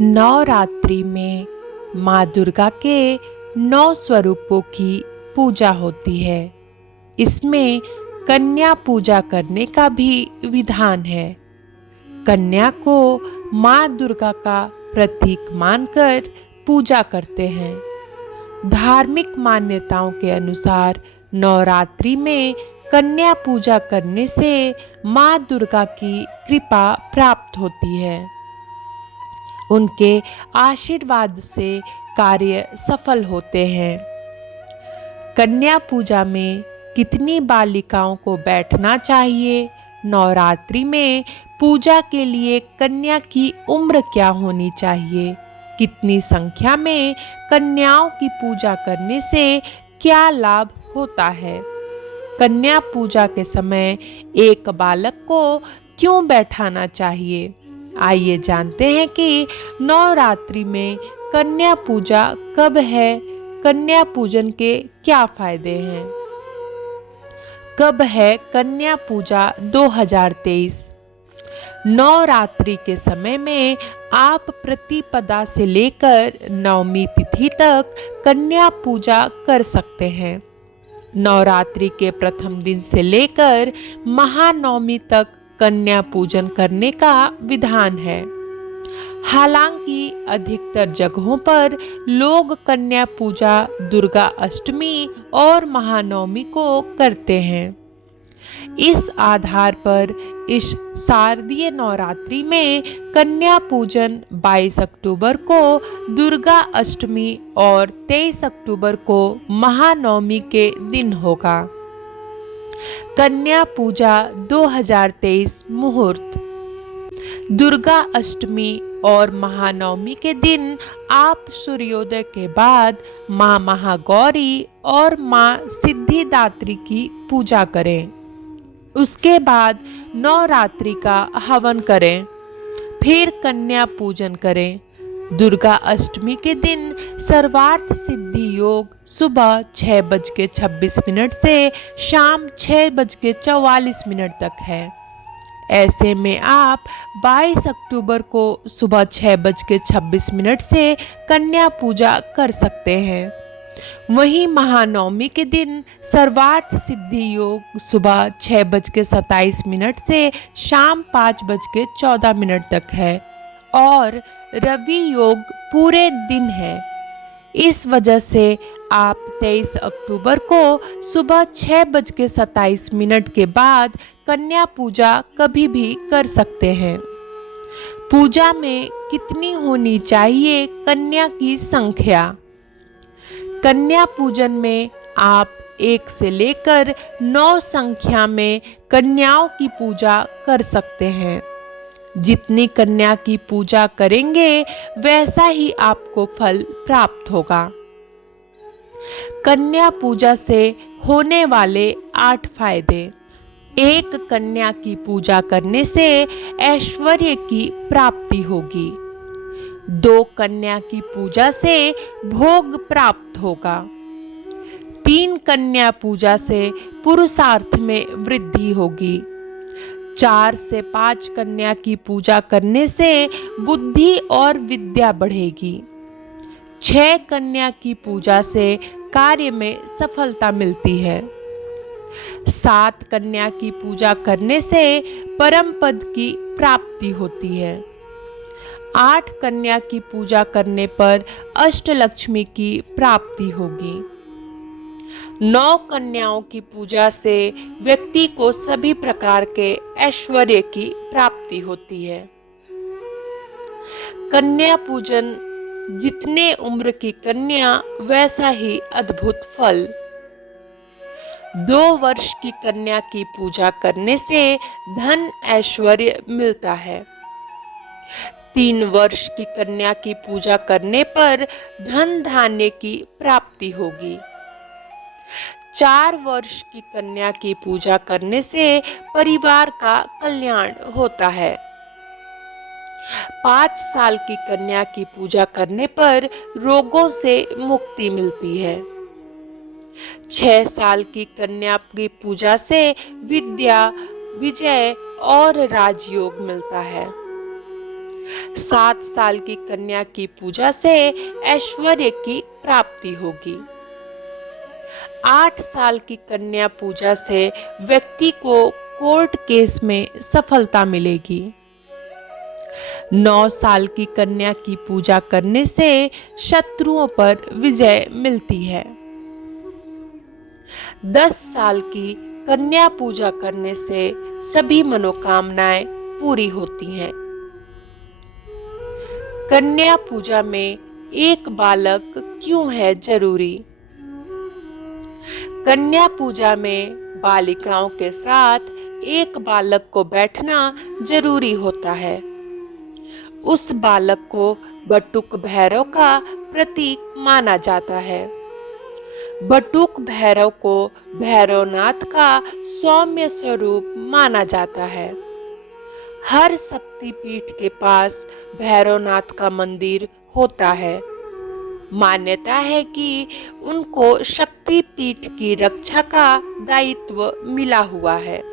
नवरात्रि में माँ दुर्गा के 9 स्वरूपों की पूजा होती है। इसमें कन्या पूजा करने का भी विधान है। कन्या को माँ दुर्गा का प्रतीक मानकर पूजा करते हैं। धार्मिक मान्यताओं के अनुसार नवरात्रि में कन्या पूजा करने से माँ दुर्गा की कृपा प्राप्त होती है। उनके आशीर्वाद से कार्य सफल होते हैं। कन्या पूजा में कितनी बालिकाओं को बैठना चाहिए? नवरात्रि में पूजा के लिए कन्या की उम्र क्या होनी चाहिए? कितनी संख्या में कन्याओं की पूजा करने से क्या लाभ होता है? कन्या पूजा के समय एक बालक को क्यों बैठाना चाहिए? आइए जानते हैं कि नवरात्रि में कन्या पूजा कब है, कन्या पूजन के क्या फायदे हैं। कब है कन्या पूजा 2023? नवरात्रि के समय में आप प्रतिपदा से लेकर नवमी तिथि तक कन्या पूजा कर सकते हैं। नवरात्रि के प्रथम दिन से लेकर महानवमी तक कन्या पूजन करने का विधान है। हालांकि अधिकतर जगहों पर लोग कन्या पूजा दुर्गा अष्टमी और महानवमी को करते हैं। इस आधार पर इस शारदीय नवरात्रि में कन्या पूजन 22 अक्टूबर को दुर्गा अष्टमी और 23 अक्टूबर को महानवमी के दिन होगा। कन्या पूजा 2023 मुहूर्त। दुर्गा अष्टमी और महानवमी के दिन आप सूर्योदय के बाद माँ महागौरी और माँ सिद्धिदात्री की पूजा करें। उसके बाद नवरात्रि का हवन करें, फिर कन्या पूजन करें। दुर्गा अष्टमी के दिन सर्वार्थ सिद्धि योग सुबह 6:26 से शाम 6:44 तक है। ऐसे में आप 22 अक्टूबर को सुबह 6:26 से कन्या पूजा कर सकते हैं। वहीं महानवमी के दिन सर्वार्थ सिद्धि योग सुबह 6:27 से शाम 5:14 तक है और रवि योग पूरे दिन है। इस वजह से आप 23 अक्टूबर को सुबह 6:27 के बाद कन्या पूजा कभी भी कर सकते हैं। पूजा में कितनी होनी चाहिए कन्या की संख्या? कन्या पूजन में आप 1 से लेकर 9 संख्या में कन्याओं की पूजा कर सकते हैं। जितनी कन्या की पूजा करेंगे वैसा ही आपको फल प्राप्त होगा। कन्या पूजा से होने वाले 8 फायदे। 1 कन्या की पूजा करने से ऐश्वर्य की प्राप्ति होगी। 2 कन्या की पूजा से भोग प्राप्त होगा। 3 कन्या पूजा से पुरुषार्थ में वृद्धि होगी। 4 से 5 कन्या की पूजा करने से बुद्धि और विद्या बढ़ेगी। 6 कन्या की पूजा से कार्य में सफलता मिलती है। 7 कन्या की पूजा करने से परम पद की प्राप्ति होती है। 8 कन्या की पूजा करने पर अष्टलक्ष्मी की प्राप्ति होगी। 9 कन्याओं की पूजा से व्यक्ति को सभी प्रकार के ऐश्वर्य की प्राप्ति होती है। कन्या पूजन जितने उम्र की कन्या वैसा ही अद्भुत फल। 2 वर्ष की कन्या की पूजा करने से धन ऐश्वर्य मिलता है। 3 वर्ष की कन्या की पूजा करने पर धन धान्य की प्राप्ति होगी। 4 वर्ष की कन्या की पूजा करने से परिवार का कल्याण होता है। 5 साल की कन्या की पूजा करने पर रोगों से मुक्ति मिलती है। 6 साल की कन्या की पूजा से विद्या, विजय और राजयोग मिलता है। 7 साल की कन्या की पूजा से ऐश्वर्य की प्राप्ति होगी। 8 साल की कन्या पूजा से व्यक्ति को कोर्ट केस में सफलता मिलेगी। 9 साल की कन्या की पूजा करने से शत्रुओं पर विजय मिलती है। 10 साल की कन्या पूजा करने से सभी मनोकामनाएं पूरी होती हैं। कन्या पूजा में एक बालक क्यों है जरूरी? कन्या पूजा में बालिकाओं के साथ एक बालक को बैठना जरूरी होता है। उस बालक को बटुक भैरव का प्रतीक माना जाता है। बटुक भैरव को भैरवनाथ का सौम्य स्वरूप माना जाता है। हर शक्तिपीठ के पास भैरवनाथ का मंदिर होता है। मान्यता है कि उनको शक्तिपीठ की रक्षा का दायित्व मिला हुआ है।